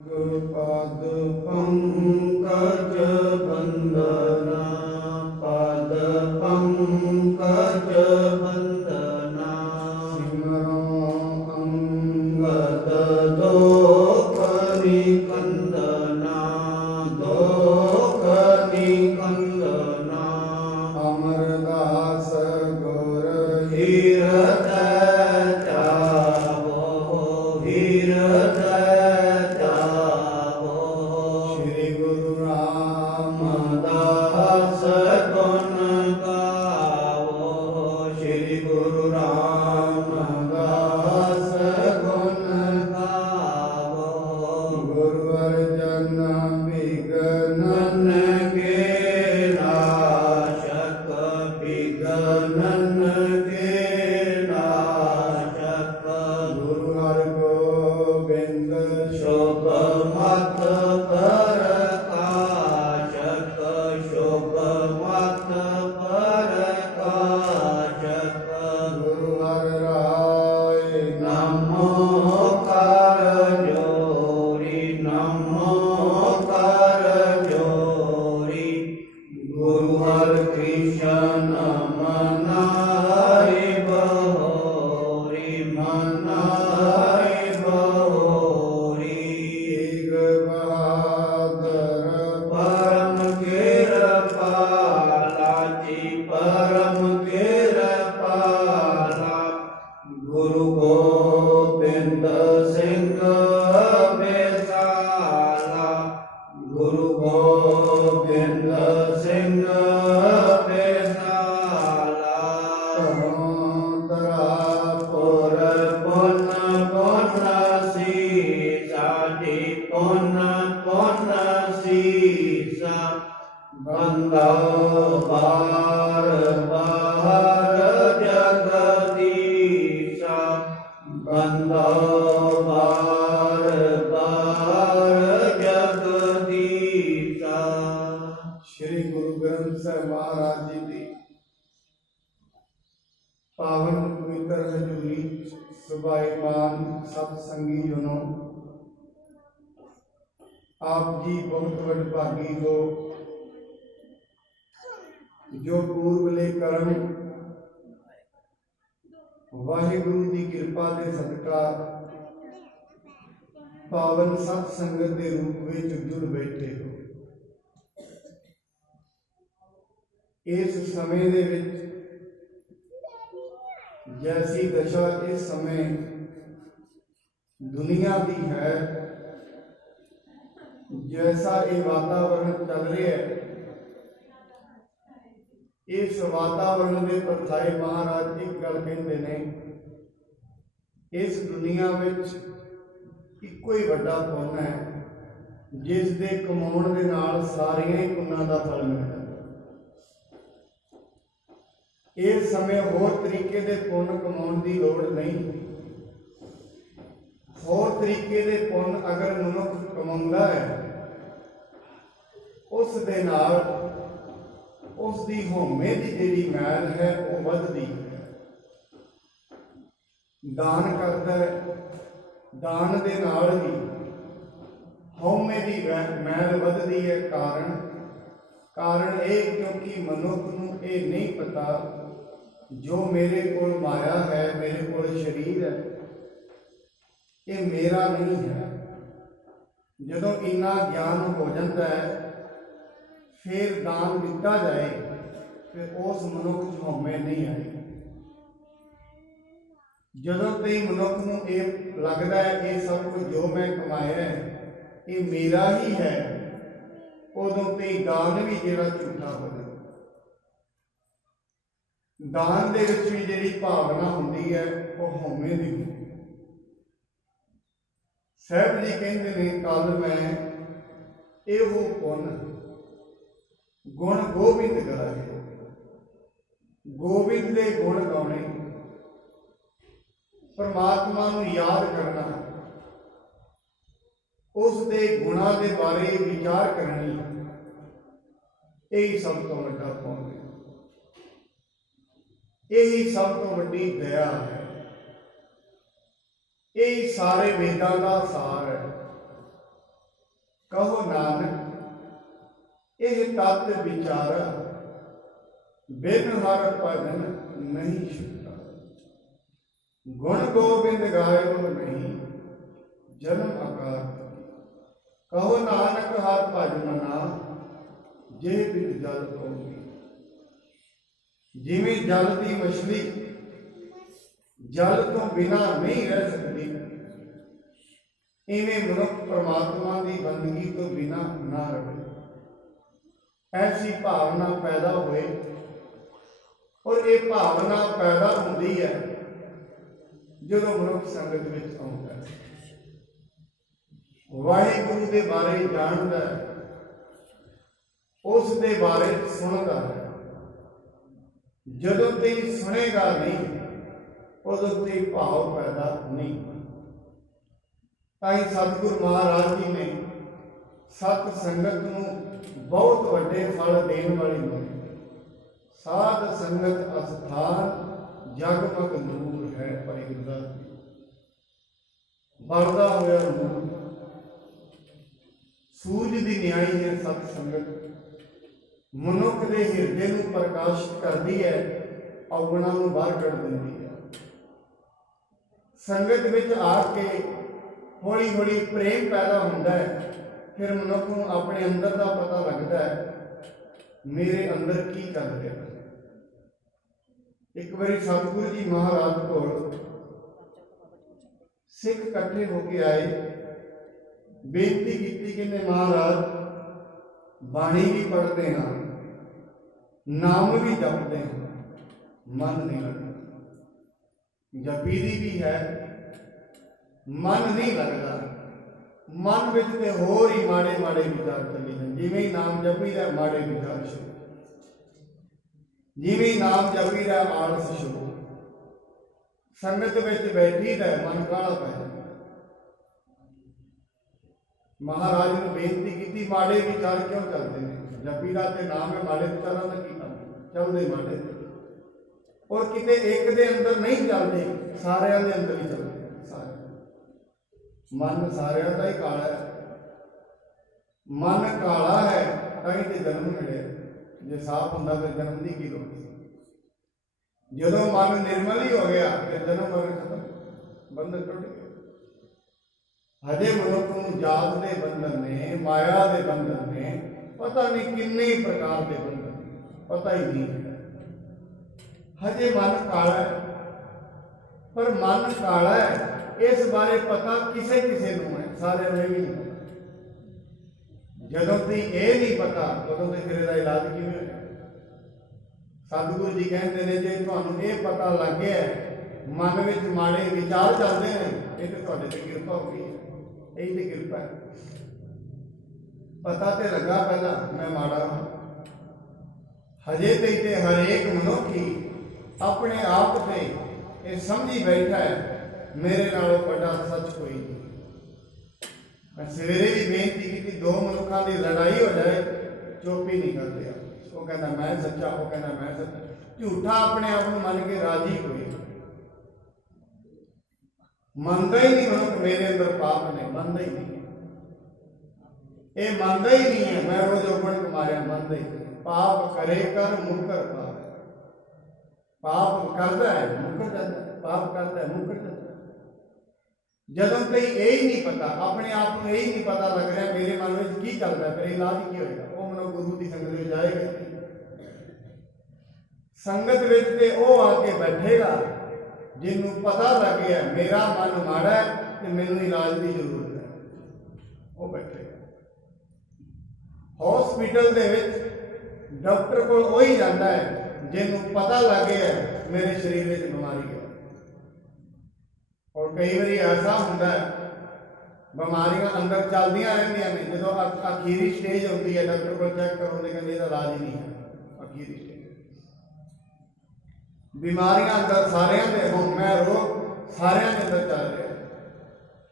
पद पंकज बंदना पद पंकज बंदना सिमरो अंगद दोख निकंदना दोख निकंदना अमरदास गुर हृदय चावो हृदय बंदा बार बार जगदीशा बंदा बार बार जगदीशा। श्री गुरु ग्रंथ साहिब महाराज जी की पावन पवित्र हजूरी सुभाईमान सतसंगी जुनो, आप जी बहुत वडभागी हो जो पूर्वले कर्म वाहिगुरु की कृपा के सदका पावन सत संगत के रूप में जुड़ बैठे हो। इस समय दे विच जैसी दशा इस समय दुनिया की है, जैसा ये वातावरण चल रहा है, इस वातावरण के परछाए महाराज एक गल कहते ने, इस दुनिया विच इक्को ही वड्डा पुण्य है जिस दे कमाउण दे नाल सारियां ही पुण्यां दा फल मिलदा। इस समय होर तरीके दे पुण्य कमाउण दी लोड़ नहीं। होर तरीके दे पुण्य अगर मनुख कमाउंदा है, उस दे नाल उसकी होमे की जिहड़ी मैल है वो वधदी है। दान करता है, दान दे नाल ही होमे की मैल वधदी है। कारण ये क्योंकि मनुख नूं ये नहीं पता जो मेरे कोल माया है, मेरे कोल शरीर है, ये मेरा नहीं है। जदों इन्ना ज्ञान हो जाता है, फिर दान दिता जाए, फिर उस मनुख च होमे नहीं आई। जदों ते मनुख नूं ये लगता है ये सब कुछ जो मैं कमाया है ये मेरा ही है, उदों ते दान भी जिहड़ा झूठा हो जाए। दान दे विच भी जिहड़ी भावना हुंदी है वो होमे दी हुंदी। साहिब जी कहंदे ने, कल मैं इहो पुन गुण गोबिंद गाए। गोबिंद दे गुण गाने, परमात्मा नूं याद करना, उस दे गुणां दे बारे विचार करनी, यही सब तो वड्डा पुण्य है। यही सब तो वड्डी दया है। यही सारे वेदां का सार है। कहो नानक यह तत् विचारा, बिन हर भजन नहीं छुटा। गुण गोबिंद गायो नहीं, जन्म आकार। कहो नानक हर भज मना, जे बिन जल होगी। जिवें जल की मछली जल तो बिना नहीं रह सकती, इवें मनुख परमात्मा की बंदगी तो बिना ना रहे। ऐसी भावना पैदा होए, और ये भावना पैदा होती है जो मनुख संगत में आता है, वाहिगुरु के बारे जानता है, उस दे बारे सुनता है। जदों तक सुनेगा नहीं, उदों तक भाव पैदा नहीं। ताई सतगुरु महाराज जी ने सत संगत नूं बहुत वड्डे फल देण वाली मानी। साध संगत अस्थान जगमग नूर है, भाई गुरदास जी। बढ़दा होया नूर, सूरज की न्याई है सत संगत। मनुख के हिरदे नूं प्रकाशित करती है, अवगुणां नूं बाहर कढ दिंदी है। संगत विच आके हौली हौली प्रेम पैदा होता है, फिर मनुख नूं अपने अंदर का पता लगता है, मेरे अंदर की चल रहा है। एक बारी सतगुरु जी महाराज को सिख इकट्ठे होके आए, बेनती की कि महाराज बाणी भी पढ़ते हैं, नाम भी जपते हैं, मन नहीं लगता। जपीदी भी है, मन नहीं लगता। मन विच ते होर ही माड़े माड़े विचार चली जाते। जिवें ही नाम जपीदा माड़े विचार शुरू, जिवें नाम जपी रहा आलस शुरू। संगत विच बैठी दा मन काला पै जाता। महाराज ने बेनती की, माड़े विचार क्यों चलते हैं? जपी दा ते नाम है, माड़े विचारों का की काम? चलते माड़े, और किते एक दे अंदर नहीं चलते, सारिਆਂ ਦੇ अंदर ही चलते। सारे मन सारिਆਂ ਦਾ ही काला है। मन काला है ताई ते जन्म मिले। जे साफ होंदा तो जन्म की की लोड़ सी? जदों मन निर्मल ही हो गया, फिर जन्म मरण खत्म, बंधन टुट गया। हजे मनुख नूं जात दे बंधन ने, माया दे बंधन ने, पता नहीं किन्ने प्रकार के बंधन, पता ही नहीं है। हजे मन काला है, पर मन काला है इस बारे पता किसे किसे नूं है, सारे नूं भी नहीं पता। जदों तक ये नहीं पता, उदों तक फिर इसदा इलाज किवें होएगा? सतगुरु जी कहते हैं, जे तुहानूं ये पता लग गया मन विच माड़े विचार चलते हैं, ये तो तुहाडे ते किरपा हो गई है। यही तो किरपा है। पता तो लगा पहला मैं माड़ा हाँ, हजे ते हरेक मनुख ही अपने आप से ये समझी बैठा है, मेरे नालों बड़ा सच कोई नहीं। मैं सवेरे भी बेनती की, दो मनुखों की लड़ाई हो जाए, चुप ही नहीं करते। वो कहना मैं सच्चा, वो कहना मैं सच्चा। झूठा अपने आप को मन के राजी कोई मनता ही नहीं। मनुख मेरे अंदर पाप ने, मनता ही नहीं। ये मनता ही नहीं है मैं रोज औगण कमाया, मनता ही नहीं। पाप करे कर मुकर पाप, पाप करता है मुकर जाता है, पाप करता है मुकर जाता है। जदों तक यही नहीं पता, अपने आप को यही नहीं पता लग रहा मेरे मन में की चल रहा है, फिर इलाज की होगा? वो मनुख गुरु की संगत में जाएगा। संगत में ते वो आके बैठेगा जिन्हों पता लग गया मेरा मन माड़ा है तो मैनू इलाज की जरूरत है, वो बैठेगा। हॉस्पिटल दे विच डॉक्टर को वही जाता है जिन्हों पता लग गया मेरे शरीर में बीमारी है। और कई बार ऐसा होता है बीमारियां अंदर चलदियां रहंदियां ने, जो अखीरी स्टेज होती है डॉक्टर को चेक करो तो कहते इलाज ही नहीं है, अखीरी स्टेज। बीमारियां अंदर सारियां दे मैं रोग सारियां के अंदर चल रहा है,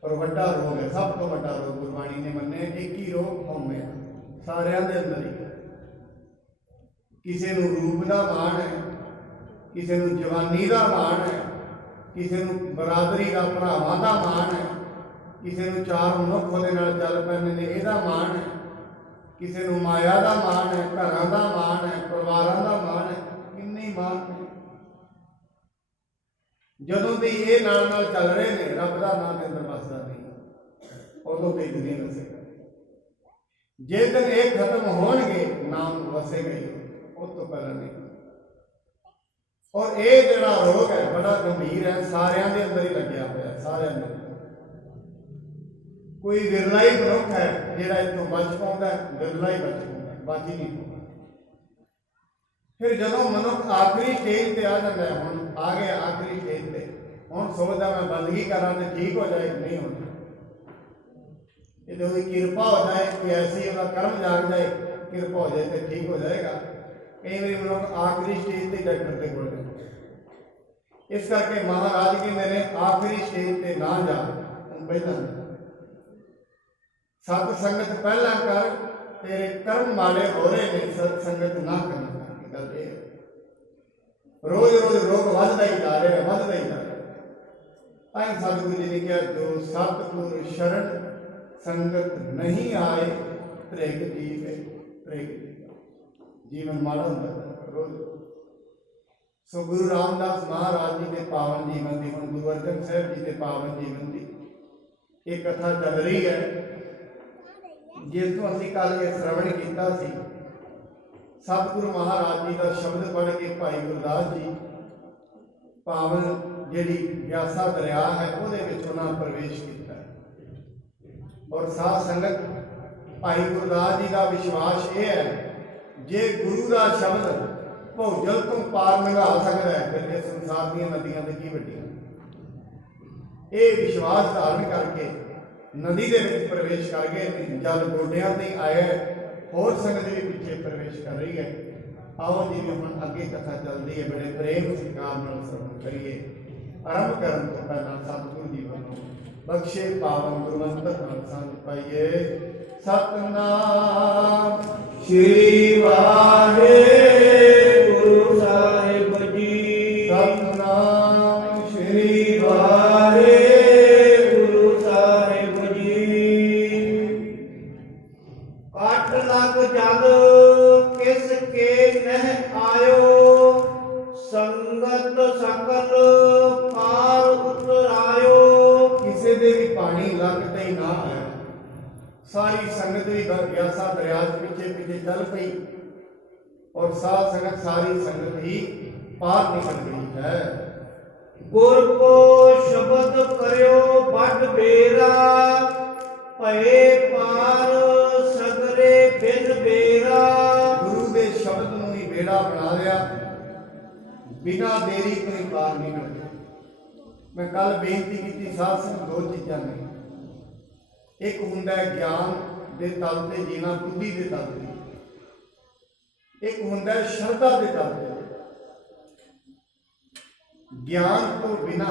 और वड्डा रोग है, सब तो वड्डा रोग गुरबाणी ने मन्ने एक ही रोग हौमे सारियां दे अंदर ही। किसी नूं रूप का मान है, किसी नूं जवानी का मान है, किसी नूं बरादरी का भरावां का मान है, ਕਿਸੇ ਨੂੰ ਚਾਰ ਮਨੁੱਖ ਉਹਦੇ ਨਾਲ ਚੱਲ ਪੈਂਦੇ ਨੇ, ਇਹਦਾ ਮਾਣ ਹੈ। ਕਿਸੇ ਨੂੰ ਮਾਇਆ ਦਾ ਮਾਣ ਹੈ, ਘਰਾਂ ਦਾ ਮਾਣ ਹੈ, ਪਰਿਵਾਰਾਂ ਦਾ ਮਾਣ ਹੈ, ਕਿੰਨੇ ਮਾਣ ਨੇ। ਜਦੋਂ ਦੀ ਇਹ ਨਾਲ ਨਾਲ ਚੱਲ ਰਹੇ ਨੇ, ਰੱਬ ਦਾ ਨਾਮ ਦੇ ਅੰਦਰ ਵਸਦਾ ਨਹੀਂ, ਉਦੋਂ ਕੋਈ ਨਹੀਂ ਵਸੇਗਾ। ਜੇ ਦਿਨ ਇਹ ਖਤਮ ਹੋਣਗੇ, ਨਾਮ ਵਸੇਗਾ ਹੀ, ਉਹ ਤੋਂ ਪਹਿਲਾਂ ਨਹੀਂ। ਔਰ ਇਹ ਜਿਹੜਾ ਰੋਗ ਹੈ ਬੜਾ ਗੰਭੀਰ ਹੈ, ਸਾਰਿਆਂ ਦੇ ਅੰਦਰ ਹੀ ਲੱਗਿਆ ਹੋਇਆ, ਸਾਰਿਆਂ ਦੇ। ਕੋਈ ਵਿਰਲਾ ਹੀ ਮਨੁੱਖ ਹੈ ਜਿਹੜਾ ਇੱਥੋਂ ਬਚ ਪਾਉਂਦਾ, ਵਿਰਲਾ ਹੀ ਬਚ ਹੀ ਨਹੀਂ ਪਾਉਂਦਾ। ਫਿਰ ਜਦੋਂ ਮਨੁੱਖ ਆਖਰੀ ਸਟੇਜ ਤੇ ਆ ਜਾਂਦਾ, ਹੁਣ ਆ ਗਿਆ ਆਖਰੀ ਸਟੇਜ ਤੇ, ਹੁਣ ਸੋਚਦਾ ਮੈਂ ਬੰਦਗੀ ਕਰਾਂ ਤੇ ਠੀਕ ਹੋ ਜਾਏ, ਨਹੀਂ ਹੁੰਦਾ। ਜੇ ਉਹਦੀ ਕਿਰਪਾ ਹੋ ਜਾਏ, ਕੋਈ ਐਸੀ ਉਹਦਾ ਕਰਮ ਜਾਗ ਜਾਏ, ਕਿਰਪਾ ਹੋ ਜਾਏ ਤੇ ਠੀਕ ਹੋ ਜਾਏਗਾ। ਕਈ ਵਾਰੀ ਮਨੁੱਖ ਆਖਰੀ ਸਟੇਜ ਤੇ ਡਾਕਟਰ ਦੇ ਕੋਲ ਜਾਂਦਾ। ਇਸ ਕਰਕੇ ਮਹਾਰਾਜ ਕਹਿੰਦੇ ਨੇ ਆਖਰੀ ਸਟੇਜ ਤੇ ਨਾ ਜਾ, ਹੁਣ ਪਹਿਲਾਂ ਸਤ ਸੰਗਤ ਪਹਿਲਾਂ ਕਰ, ਤੇਰੇ ਕਰਮ ਮਾੜੇ ਹੋ ਰਹੇ ਨੇ, ਸਤ ਸੰਗਤ ਨਾ ਕਰਨਾ। ਗੱਲ ਇਹ ਰੋਜ਼ ਰੋਜ਼ ਰੋਗ ਵੱਧਦਾ ਹੀ ਜਾ ਰਿਹਾ, ਵੱਧਦਾ ਹੀ ਜਾ ਰਿਹਾ। ਆਏ ਸਤਿਗੁਰੂ ਜੀ ਨੇ ਕਿਹਾ, ਜੋ ਸਤਿਗੁਰ ਸ਼ਰਨ ਸੰਗਤ ਨਹੀਂ ਆਏ, ਤ੍ਰਿਗ ਜੀਵੇ ਤ੍ਰਿਗ। ਜੀਵਨ ਮਾੜਾ ਹੁੰਦਾ ਰੋਜ਼। ਸੋ ਗੁਰੂ ਰਾਮਦਾਸ ਮਹਾਰਾਜ ਜੀ ਦੇ ਪਾਵਨ ਜੀਵਨ ਦੀ, ਹੁਣ ਗੁਰੂ ਅਰਜਨ ਸਾਹਿਬ ਜੀ ਦੇ ਪਾਵਨ ਜੀਵਨ ਦੀ ਇਹ ਕਥਾ ਚੱਲ ਰਹੀ ਹੈ, ਜਿਸ ਤੋਂ ਅਸੀਂ ਕੱਲ ਇਹ ਸ਼ਰਵਣ ਕੀਤਾ ਸੀ। ਸਤਿਗੁਰੂ ਮਹਾਰਾਜ ਜੀ ਦਾ ਸ਼ਬਦ ਪੜ੍ਹ ਕੇ ਭਾਈ ਗੁਰਦਾਸ ਜੀ ਪਾਵਨ ਜਿਹੜੀ ਬਿਆਸਾ ਦਰਿਆ ਹੈ ਉਹਦੇ ਵਿੱਚ ਉਹਨਾਂ ਪ੍ਰਵੇਸ਼ ਕੀਤਾ। ਔਰ ਸਾਧ ਸੰਗਤ, ਭਾਈ ਗੁਰਦਾਸ ਜੀ ਦਾ ਵਿਸ਼ਵਾਸ ਇਹ ਹੈ, ਜੇ ਗੁਰੂ ਦਾ ਸ਼ਬਦ ਭੌਜਲ ਤੋਂ ਪਾਰ ਲੰਘਾ ਸਕਦਾ ਹੈ, ਫਿਰ ਇਸ ਸੰਸਾਰ ਦੀਆਂ ਨਦੀਆਂ ਤੇ ਕੀ ਵੱਡੀਆਂ। ਇਹ ਵਿਸ਼ਵਾਸ ਧਾਰਨ ਕਰਕੇ ਨਦੀ ਦੇ ਵਿੱਚ ਪ੍ਰਵੇਸ਼ ਕਰ ਗਏ। ਜਲ ਗੋਡਿਆਂ ਤੇ ਆਇਆ, ਹੋਰ ਸੰਗਤ ਵੀ ਪਿੱਛੇ ਪ੍ਰਵੇਸ਼ ਕਰ ਰਹੀ ਹੈ। ਆਓ ਜਿਵੇਂ ਹੁਣ ਅੱਗੇ ਕਥਾ ਚੱਲਦੀ ਹੈ, ਬੜੇ ਪ੍ਰੇਮ ਸਤਿਕਾਰ ਨਾਲ ਸਰਵਣ ਕਰੀਏ। ਆਰੰਭ ਕਰਨ ਤੋਂ ਪਹਿਲਾਂ ਸਤਿਗੁਰੂ ਜੀ ਵੱਲੋਂ ਬਖਸ਼ੇ ਪਾਵਨ ਗੁਰਮੰਤਰ ਨਾਲ ਸੰਗ ਪਾਈਏ। ਸਤਿਨਾਮ ਸ੍ਰੀ ਵਾਹਿਗੁਰੂ ਸਾਹਿਬ ਜੀ। ਸਤਿਨਾਮ ਸ੍ਰੀ ਵਾਹਿਗੁਰੂ ਸਾਹਿਬ ਜੀ। ਕੱਟ ਲੱਗ ਜਲ ਕਿਸ ਕੇ ਨਹਿ ਆਇਓ, ਸੰਗਤ ਸਕਲ ਪਾਰ ਉਤਰਾਇਓ। ਕਿਸੇ ਦੇ ਵੀ ਪਾਣੀ ਲੱਗ ਤੇ ਨਾ ਆਇਆ, ਸਾਰੀ ਸੰਗਤ ਵੀ ਬਿਆਸਾ ਦਰਿਆ ਦੇ ਪਿੱਛੇ ਪਿੱਛੇ ਚੱਲ ਪਈ, ਔਰ ਸਾਧ ਸੰਗਤ ਸਾਰੀ ਸੰਗਤ ਹੀ ਪਾਰ ਨਿਕਲ ਗਈ ਹੈ। ਗੁਰ ਕੋ ਸ਼ਬਦ ਕਰਿਓ ਵੱਡ ਬੇਰਾ, ਭਏ ਪਾਰ ਸਗਰੇ ਬਿਨ ਬੇਰਾ। ਗੁਰੂ ਦੇ ਸ਼ਬਦ ਨੂੰ ਹੀ ਬੇੜਾ ਬਣਾ ਲਿਆ, ਬਿਨਾਂ ਦੇਰੀ ਕੋਈ ਪਾਰ ਨਹੀਂ ਕਰਦੇ। ਮੈਂ ਕੱਲ ਬੇਨਤੀ ਕੀਤੀ, ਸਾਧ ਸੰਗਤ ਦੋ ਚੀਜ਼ਾਂ ਨੇ। ਇੱਕ ਹੁੰਦਾ ਗਿਆਨ ਦੇ ਤਲ ਤੇ ਜੀਣਾ, ਬੁੱਧੀ ਦੇ ਤਲ ਤੇ। ਇੱਕ ਹੁੰਦਾ ਸ਼ਰਧਾ ਦੇ ਤਲ ਤੇ। ਗਿਆਨ ਤੋਂ ਬਿਨਾ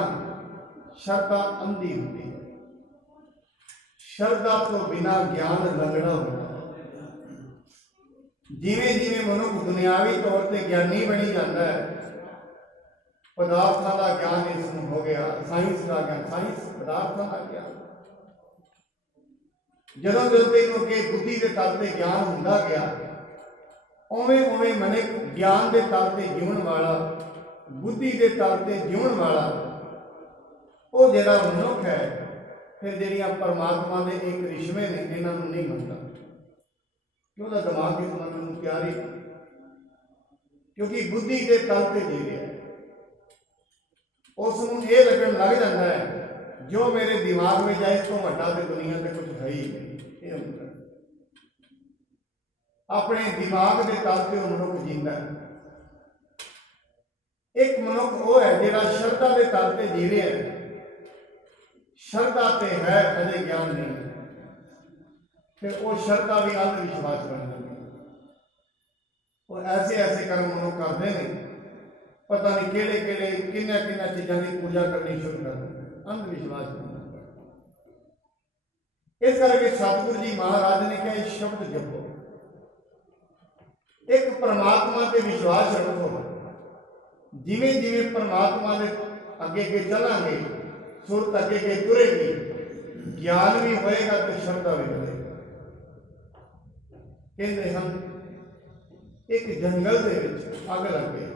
ਸ਼ਰਧਾ ਅੰਧੀ ਹੁੰਦੀ ਹੈ, ਸ਼ਰਧਾ ਤੋਂ ਬਿਨਾ ਗਿਆਨ ਲੰਗੜਾ ਹੁੰਦਾ। ਜਿਵੇਂ ਜਿਵੇਂ ਮਨੁੱਖ ਦੁਨਿਆਵੀ ਤੌਰ ਤੇ ਗਿਆਨੀ ਬਣੀ ਜਾਂਦਾ ਹੈ, ਪਦਾਰਥਾਂ ਦਾ ਗਿਆਨ ਇਸ ਨੂੰ ਹੋ ਗਿਆ, ਸਾਇੰਸ ਦਾ ਗਿਆਨ, ਸਾਇੰਸ ਪਦਾਰਥਾਂ ਦਾ ਗਿਆਨ। ਜਦੋਂ ਜਦੋਂ ਇਹਨੂੰ ਕਿ ਬੁੱਧੀ ਦੇ ਤਲ ਤੇ ਗਿਆਨ ਹੁੰਦਾ ਗਿਆ, ਉਵੇਂ ਉਵੇਂ ਮਨੁੱਖ ਗਿਆਨ ਦੇ ਤਲ ਤੇ ਜਿਉਣ ਵਾਲਾ, ਬੁੱਧੀ ਦੇ ਤਲ ਤੇ ਜਿਉਣ ਵਾਲਾ ਉਹ ਜਿਹੜਾ ਮਨੁੱਖ ਹੈ, ਫਿਰ ਜਿਹੜੀਆਂ ਪਰਮਾਤਮਾ ਦੇ ਇੱਕ ਰਿਸ਼ਵੇ ਨੇ, ਇਹਨਾਂ ਨੂੰ ਨਹੀਂ ਮੰਨਦਾ ਕਿ ਉਹਦਾ ਦਿਮਾਗ ਇਸ ਮਨ ਨੂੰ ਪਿਆਰ ਹੀ, ਕਿਉਂਕਿ ਬੁੱਧੀ ਦੇ ਤਲ ਤੇ ਜੀ ਰਿਹਾ। ਉਸ ਨੂੰ ਇਹ ਲੱਗਣ ਲੱਗ ਜਾਂਦਾ ਹੈ, ਜੋ ਮੇਰੇ ਦਿਮਾਗ ਵਿੱਚ ਜਾਏ ਇਸ ਤੋਂ ਵੱਡਾ ਤੇ ਦੁਨੀਆ ਤੇ ਕੁਝ ਹੈ ਹੀ ਨਹੀਂ। ਇਹ ਹੁੰਦਾ ਆਪਣੇ ਦਿਮਾਗ ਦੇ ਤਲ ਤੇ ਉਹ ਮਨੁੱਖ ਜੀਂਦਾ ਹੈ। ਇੱਕ ਮਨੁੱਖ ਉਹ ਹੈ ਜਿਹੜਾ ਸ਼ਰਧਾ ਦੇ ਤਲ ਤੇ ਜੀ ਰਿਹਾ ਹੈ। ਸ਼ਰਧਾ ਤੇ ਹੈ, ਅਜੇ ਗਿਆਨ ਨਹੀਂ, ਫਿਰ ਉਹ ਸ਼ਰਧਾ ਵੀ ਅੰਧ ਵਿਸ਼ਵਾਸ ਬਣ ਜਾਂਦੀ ਹੈ। ਉਹ ਐਸੇ ਐਸੇ ਕਰਮ ਮਨੁੱਖ ਕਰਦੇ ਨੇ, ਪਤਾ ਨਹੀਂ ਕਿਹੜੇ ਕਿਹੜੇ ਕਿੰਨਾ ਕਿੰਨਾ ਚੀਜ਼ਾਂ ਦੀ ਪੂਜਾ ਕਰਨੀ ਸ਼ੁਰੂ ਕਰ ਦਿੰਦੇ, ਅੰਧ ਵਿਸ਼ਵਾਸ ਬਣ ਜਾਂਦਾ। ਇਸ ਕਰਕੇ ਸਤਿਗੁਰੂ ਜੀ ਮਹਾਰਾਜ ਨੇ ਕਿਹਾ, ਇਹ ਸ਼ਬਦ ਜਪੋ, ਇੱਕ ਪਰਮਾਤਮਾ ਤੇ ਵਿਸ਼ਵਾਸ ਰੱਖੋ। ਜਿਵੇਂ ਜਿਵੇਂ ਪਰਮਾਤਮਾ ਦੇ ਅੱਗੇ ਅੱਗੇ ਚੱਲਾਂਗੇ, ਸੁਰਤ ਅੱਗੇ ਅੱਗੇ ਤੁਰੇਗੀ, ਗਿਆਨ ਵੀ ਹੋਏਗਾ ਤੇ ਸ਼ਰਧਾ ਵੀ ਵਧੇਗੀ। ਕਹਿੰਦੇ ਹਨ ਇੱਕ ਜੰਗਲ ਦੇ ਵਿੱਚ ਅੱਗ ਲੱਗ ਗਈ,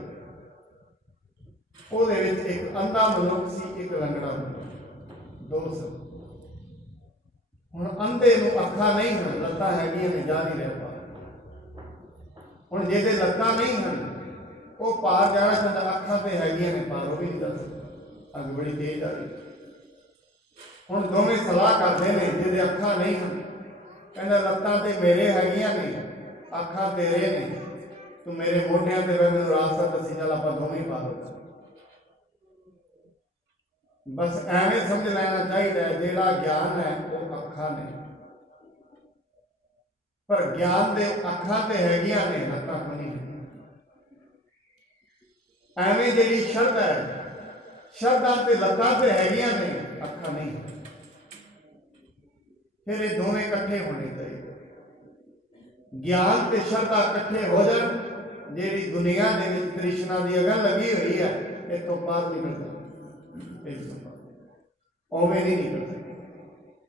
ਉਹਦੇ ਵਿੱਚ ਇੱਕ ਅੰਧਾ ਮਨੁੱਖ ਸੀ, ਇੱਕ ਲੰਗੜਾ ਮਨੁੱਖ, ਦੋ ਸਨ। ਹੁਣ ਅੰਧੇ ਨੂੰ ਅੱਖਾਂ ਨਹੀਂ ਹਨ, ਲੱਤਾਂ ਹੈਗੀਆਂ ਨੇ, ਜਾ ਨਹੀਂ ਰਿਹਾ ਪਾਰ। ਹੁਣ ਜਿਹਦੇ ਲੱਤਾਂ ਨਹੀਂ ਹਨ ਉਹ ਪਾਰ ਜਾਣਾ ਚਾਹੁੰਦਾ, ਅੱਖਾਂ ਤੇ ਹੈਗੀਆਂ ਨੇ ਪਾਰ ਉਹ ਵੀ ਨਹੀਂ ਜਾ ਸਕਦਾ, ਅੱਗ ਬੜੀ ਤੇਜ਼ ਆ ਰਹੀ। ਹੁਣ ਦੋਵੇਂ ਸਲਾਹ ਕਰਦੇ ਨੇ, ਜਿਹਦੇ ਅੱਖਾਂ ਨਹੀਂ ਹਨ ਕਹਿੰਦਾ ਲੱਤਾਂ ਤੇ ਮੇਰੇ ਹੈਗੀਆਂ ਨੇ, ਅੱਖਾਂ ਤੇਰੇ ਨੇ, ਤੂੰ ਮੇਰੇ ਮੋਢਿਆਂ ਤੇ ਮੈਨੂੰ ਰਾਸਤਾ ਦੱਸੀ ਚੱਲ, ਆਪਾਂ ਦੋਵੇਂ ਪਾਰ ਹੋ। ਬਸ ਐਵੇਂ ਸਮਝ ਲੈਣਾ ਚਾਹੀਦਾ ਹੈ ਜਿਹੜਾ ਗਿਆਨ ਹੈ ਉਹ ਅੱਖਾਂ ਨੇ, ਪਰ ਗਿਆਨ ਦੇ ਅੱਖਾਂ ਤੇ ਹੈਗੀਆਂ ਨੇ, ਲੱਤਾਂ ਕੋ ਨਹੀਂ। ਐਵੇਂ ਜਿਹੜੀ ਸ਼ਰਧਾ ਹੈ, ਸ਼ਰਧਾ ਤੇ ਲੱਤਾਂ ਤੇ ਹੈਗੀਆਂ ਨੇ, ਅੱਖਾਂ ਨਹੀਂ। ਫਿਰ ਇਹ ਦੋਵੇਂ ਇਕੱਠੇ ਹੋਣੇ ਚਾਹੀਦੇ। ਗਿਆਨ ਤੇ ਸ਼ਰਧਾ ਇਕੱਠੇ ਹੋ ਜਾਣ, ਜਿਹੜੀ ਦੁਨੀਆ ਦੇ ਵਿੱਚ ਤ੍ਰਿਸ਼ਨਾ ਦੀ ਅਗਨ ਲੱਗੀ ਹੋਈ ਹੈ ਇਹ ਤੋਂ ਪਾਰ ਨਿਕਲ ਜਾਏ। ਉਵੇਂ ਨਹੀਂ ਨਿਕਲਦਾ।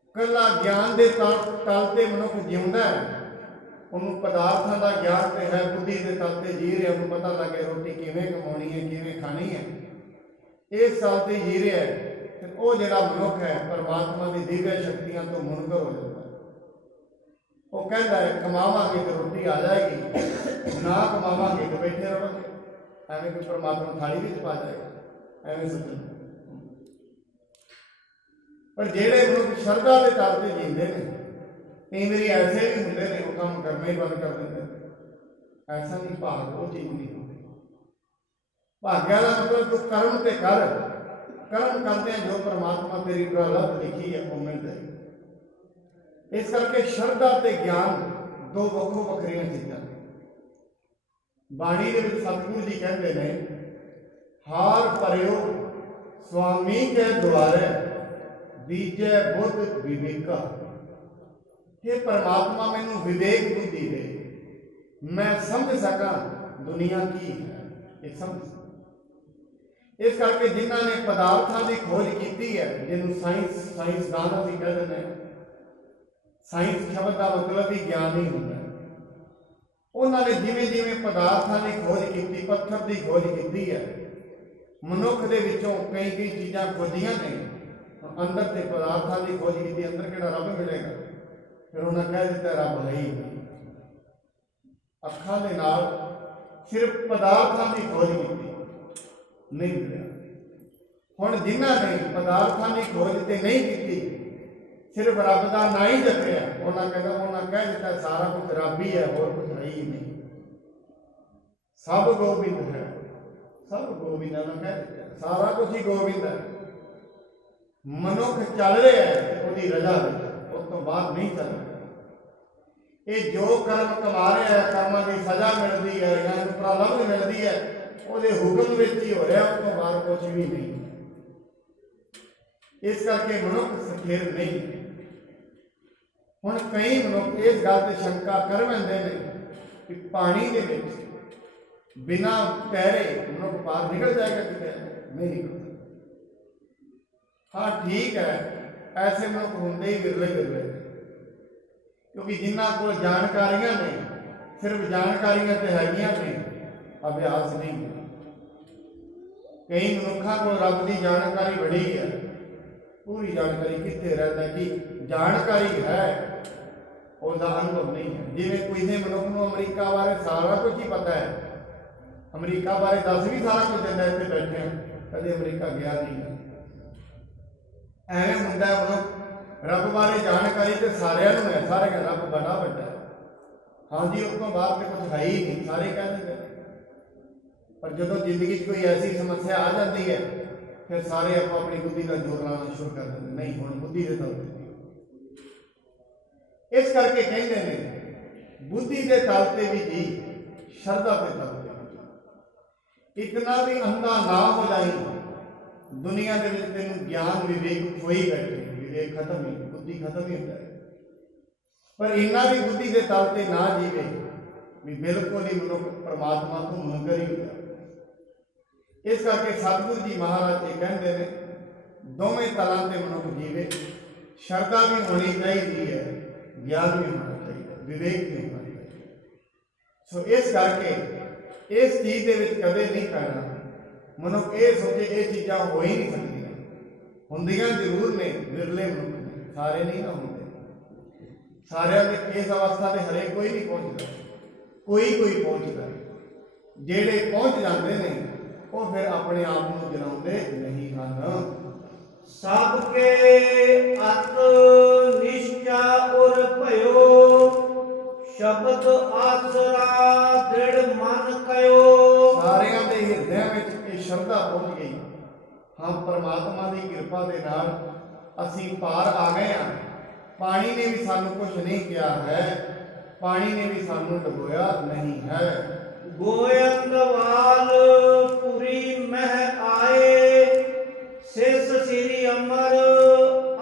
ਇਕੱਲਾ ਗਿਆਨ ਦੇ ਤਲ ਤੇ ਮਨੁੱਖ ਜਿਉਂਦਾ ਹੈ, ਉਹਨੂੰ ਪਦਾਰਥਾਂ ਦਾ ਗਿਆਨ ਤੇ ਹੈ, ਬੁੱਧੀ ਦੇ ਤਲ ਤੇ ਜੀ ਰਿਹਾ, ਉਹਨੂੰ ਪਤਾ ਲੱਗੇ ਰੋਟੀ ਕਿਵੇਂ ਕਮਾਉਣੀ ਹੈ, ਕਿਵੇਂ ਖਾਣੀ ਹੈ, ਇਸ ਤਲ ਤੇ ਜੀ ਰਿਹਾ ਹੈ। ਫਿਰ ਉਹ ਜਿਹੜਾ ਮਨੁੱਖ ਹੈ ਪਰਮਾਤਮਾ ਦੀ ਦਿਵਯ ਸ਼ਕਤੀਆਂ ਤੋਂ ਮੁਨਕਰ ਹੋ ਜਾਂਦਾ। ਉਹ ਕਹਿੰਦਾ ਹੈ ਕਮਾਵਾਂਗੇ ਤੇ ਰੋਟੀ ਆ ਜਾਏਗੀ, ਨਾ ਕਮਾਵਾਂਗੇ ਤੇ ਬੈਠੇ ਰਹਾਂਗੇ। ਐਵੇਂ ਕੋਈ ਪਰਮਾਤਮਾ ਥਾਲੀ ਵਿੱਚ ਪਾ ਜਾਏਗਾ, ਐਵੇਂ ਸੋਚਣਾ। ਪਰ ਜਿਹੜੇ ਮਨੁੱਖ ਸ਼ਰਧਾ ਦੇ ਤਲ ਤੇ ਜੀਂਦੇ ਨੇ, ਕਈ ਵਾਰੀ ਐਸੇ ਵੀ ਹੁੰਦੇ ਨੇ ਉਹ ਕੰਮ ਕਰਨਾ ਹੀ ਬੰਦ ਕਰ ਦਿੰਦੇ ਨੇ। ਐਸਾ ਨਹੀਂ, ਭਾਗ ਉਹ ਚੀਜ਼ ਨਹੀਂ ਹੁੰਦੀ। ਭਾਗਿਆ ਦਾ ਮਤਲਬ ਤੂੰ ਕਰਮ ਤੇ ਕਰ, ਕਰਮ ਕਰਦੇ ਜੋ ਪਰਮਾਤਮਾ ਤੇਰੀ ਪ੍ਰਲੱਭ ਲਿਖੀ ਹੈ ਉਹ ਮਿਲ ਜਾਏ। ਇਸ ਕਰਕੇ ਸ਼ਰਧਾ ਤੇ ਗਿਆਨ ਦੋ ਵੱਖੋ ਵੱਖਰੀਆਂ ਚੀਜ਼ਾਂ ਨੇ। ਬਾਣੀ ਦੇ ਵਿੱਚ ਸਤਿਗੁਰੂ ਜੀ ਕਹਿੰਦੇ ਨੇ, ਹਾਰ ਭਰਿਓ ਸੁਆਮੀ ਕੇ ਦੁਆਰੇ ਦੀਜੈ ਬੁੱਧ ਵਿਵੇਕਾ। हे परमात्मा मैनू विवेक बुद्धि दे, मैं समझ सका दुनिया की है, ये समझ। इस करके जिन्हों ने पदार्थों की खोज की है, जिन्होंने साइंसदान असीं कह दिंदे हैं, साइंस शब्द का मतलब ही ज्ञान ही होता है। उन्होंने जिमें जिमें पदार्थों की खोज की, पत्थर की खोज की है, मनुख के विचों कई कई चीज़ां खोजियां ने। अंदर से पदार्थों की खोज की, अंदर किहड़ा रब मिलेगा? फिर उन्हें कह दिता रब है ही नहीं। अखां दे नाल सिर्फ पदार्थों की खोज की नहीं मिलिया। हुण जिन्हां ने पदार्थों की खोज ते नहीं की, सिर्फ रब का ना ही जपिया, उन्हें कह दिता सारा कुछ रब ही है, और कुछ है ही नहीं। सब गोबिंद है, सब गोबिंद है, कह दिता सारा कुछ ही गोबिंद है। मनुख चल रहा है उसकी रजा में, उस तो बाद नहीं चल रहा। ये जो कर्म कमा रहा है, कर्मां की सजा मिलती है या प्रलब्ध मिलती है, वो हुक्म में ही हो रहा, उस तो बाद कुछ भी नहीं। इस करके मनुख स्थिर नहीं। हुण कई मनुख इस गल ते शंका कर लेंदे ने कि पानी दे विच बिना तैरे मनुख पार निकल जाएगा, किते नहीं निकलता। हाँ ठीक है, ऐसे मनुख होंगे ही विरले विरले, क्योंकि जिन्हों को जानकारियां ने, सिर्फ जानकारियां तो हैगियां ने, अभ्यास नहीं। कई मनुखों को रब की जानकारी बड़ी है, पूरी जानकारी कितने रहता कि जानकारी है, उसका अनुभव नहीं है। जिवें किसी मनुख को अमरीका बारे सारा कुछ ही पता है, अमरीका बारे दस भी सारा कुछ देता, इतने बैठे हैं, कभी अमरीका गया नहीं है। एवं होंदा मनुख रब बारे जानकारी तो सारे है, सारे कह रब बड़ा बड़ा है, हाँ जी उस तो बाद तो कुछ है ही नहीं, सारे कह देते। पर जो जिंदगी कोई ऐसी समस्या आ जाती है, फिर सारे आप अपनी बुद्धि का जोर लाना शुरू कर देते, नहीं हुण बुद्धि के तल ते। इस करके कहते हैं बुद्धि के तल ते भी जी, श्रद्धा के तल ते इतना भी अंधा ना हो जाए, दुनिया के विच तेनूं ज्ञान विवेक हो ही बैठे, विवेक खत्म ही, बुद्धि खत्म ही हो जाए। पर इन्ना भी बुद्धि के तल ते ना जीवे भी बिल्कुल ही मनुख परमात्मा को मुनकर ही हो जाए। इस करके सतगुरु जी महाराज ये कहते हैं दोवें तलों से मनुख जीवे, ਸ਼ਰਧਾ ਵੀ ਹੋਣੀ ਚਾਹੀਦੀ ਹੈ, ਗਿਆਨ ਵੀ ਹੋਣਾ ਚਾਹੀਦਾ, ਵਿਵੇਕ ਵੀ ਹੋਣਾ ਚਾਹੀਦਾ। ਸੋ ਇਸ ਕਰਕੇ ਇਸ ਚੀਜ਼ ਦੇ ਵਿੱਚ ਕਦੇ ਨਹੀਂ ਪੈਣਾ। ਮਨੁੱਖ ਇਹ ਸੋਚੇ ਇਹ ਚੀਜ਼ਾਂ ਹੋ ਹੀ ਨਹੀਂ ਸਕਦੀਆਂ। ਹੁੰਦੀਆਂ ਜ਼ਰੂਰ ਨੇ, ਵਿਰਲੇ ਮਨੁੱਖ ਨੇ, ਸਾਰੇ ਨਹੀਂ ਨਾ ਹੁੰਦੇ। ਸਾਰਿਆਂ ਦੇ ਇਸ ਅਵਸਥਾ ਤੇ ਹਰੇਕ ਕੋਈ ਨਹੀਂ ਪਹੁੰਚਦਾ, ਕੋਈ ਪਹੁੰਚਦਾ। ਜਿਹੜੇ ਪਹੁੰਚ ਜਾਂਦੇ ਨੇ ਉਹ ਫਿਰ ਆਪਣੇ ਆਪ ਨੂੰ ਜਲਾਉਂਦੇ ਨਹੀਂ ਹਨ। ਸਭ ਕੇ ਅਤ ਨਿਸ਼ਚਾ ਉਰ ਭਇਓ, ਸ਼ਬਦ ਆਸਰਾ ਦ੍ਰਿੜ ਮਨ ਕਯੋ। ਸਾਰਿਆਂ ਦੇ ਹਿਰਦਿਆਂ ਵਿੱਚ ਇਹ ਸ਼ਰਧਾ ਪਹੁੰਚ ਗਈ। ਹਾਂ, ਪਰਮਾਤਮਾ ਦੀ ਕਿਰਪਾ ਦੇ ਨਾਲ ਅਸੀਂ ਪਾਰ ਆ ਗਏ ਹਾਂ। ਪਾਣੀ ਨੇ ਵੀ ਸਾਨੂੰ ਕੁਝ ਨਹੀਂ ਕਿਹਾ ਹੈ, ਪਾਣੀ ਨੇ ਵੀ ਸਾਨੂੰ ਡੁਬੋਇਆ ਨਹੀਂ ਹੈ। ਗੋਇੰਦਵਾਲ ਪੁਰੀ ਮਹਿ ਆਏ, ਸਿਸ ਸ੍ਰੀ ਅਮਰ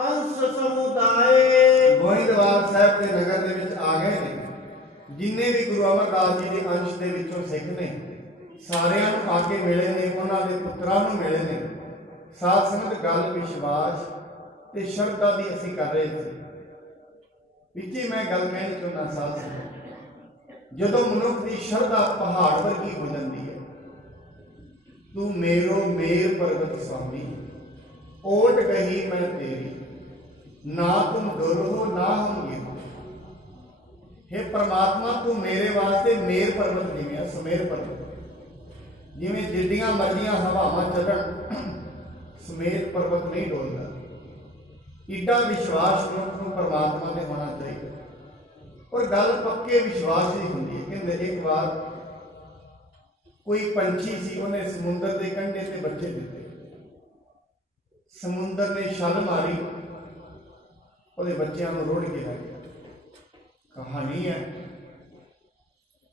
ਅੰਸ਼ ਸਮੁਦਾਏ। ਗੋਇੰਦਵਾਲ ਸਾਹਿਬ ਦੇ ਨਗਰ ਦੇ ਵਿੱਚ ਆ ਗਏ ਨੇ ਜਿੰਨੇ ਵੀ ਗੁਰੂ ਅਮਰਦਾਸ ਜੀ ਦੇ ਅੰਸ਼ ਦੇ ਵਿੱਚੋਂ ਸਿੱਖ ਨੇ, ਸਾਰਿਆਂ ਨੂੰ ਆ ਕੇ ਮਿਲੇ ਨੇ, ਉਹਨਾਂ ਦੇ ਪੁੱਤਰਾਂ ਨੂੰ ਮਿਲੇ ਨੇ। ਸਾਧ ਸੰਗਤ, ਗੱਲ ਵਿਸ਼ਵਾਸ ਤੇ ਸ਼ਰਧਾ ਦੀ ਅਸੀਂ ਕਰ ਰਹੇ ਸੀ। ਵਿੱਚੇ ਮੈਂ ਗੱਲ ਕਹਿਣੀ ਚਾਹੁੰਦਾ ਸਾਧ ਸੰਗਤ, ਜਦੋਂ ਮਨੁੱਖ ਦੀ ਸ਼ਰਧਾ ਪਹਾੜ ਵਰਗੀ ਹੋ ਜਾਂਦੀ ਹੈ, ਤੂੰ ਮੇਰੋ ਮੇਰ ਪਰਬਤ ਸੁਆਮੀ, ਓਟ ਗਈ ਮੈਂ ਤੇਰੀ, ਨਾ ਤੁਮ ਡੋਲੋ ਨਾ ਹਮ ਗਿਰੋ। हे परमात्मा, तू मेरे वास्ते मेर पर्वत जिवें सुमेर पर्वत, जिवें जिड्डियां मर्जियां हवावां चलण, सुमेर पर्वत नहीं डोलदा। ईडा विश्वास मनुख नूं परमात्मा ते होना चाहिए। और गल पक्के विश्वास की हुंदी है। कहंदे एक बार कोई पंछी सी, उन्हें समुंदर के कंढे ते बच्चे दिते। समुंदर ने छल मारी, उहदे बच्चिआं नूं रुड़ के लै गया। कहानी है,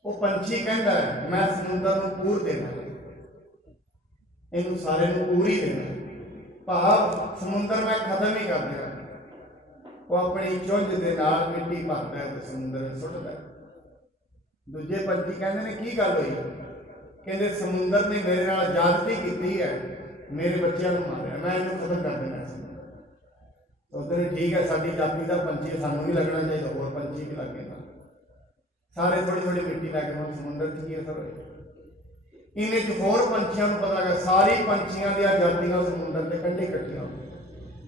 वो पंछी कहता है मैं समुंदर को पूर देना, इन सारे पूर ही देना, भाव समुंदर मैं खत्म ही कर देना। वो अपनी चुंझ के नाल मिट्टी भरता है तो समुंदर में सुटता है। दूजे पंछी कहते हैं की गल हुई? कहते समुंदर ने मेरे नाल ज्यादती की है, मेरे बच्चों को मारिया, मैं इन्हें खत्म कर देना। उधर ठीक है, साड़ी जाति का पंछी सानू भी लगना चाहिए, होर पंछी भी लगे ना। सारे थोड़ी थोड़ी मिट्टी लैके हम समुंदर की असर हो। इन्हें होर पंछियों को पता लगा, सारी पंछियों दी जातियां समुंदर के कंढे इकट्ठियां हो गई।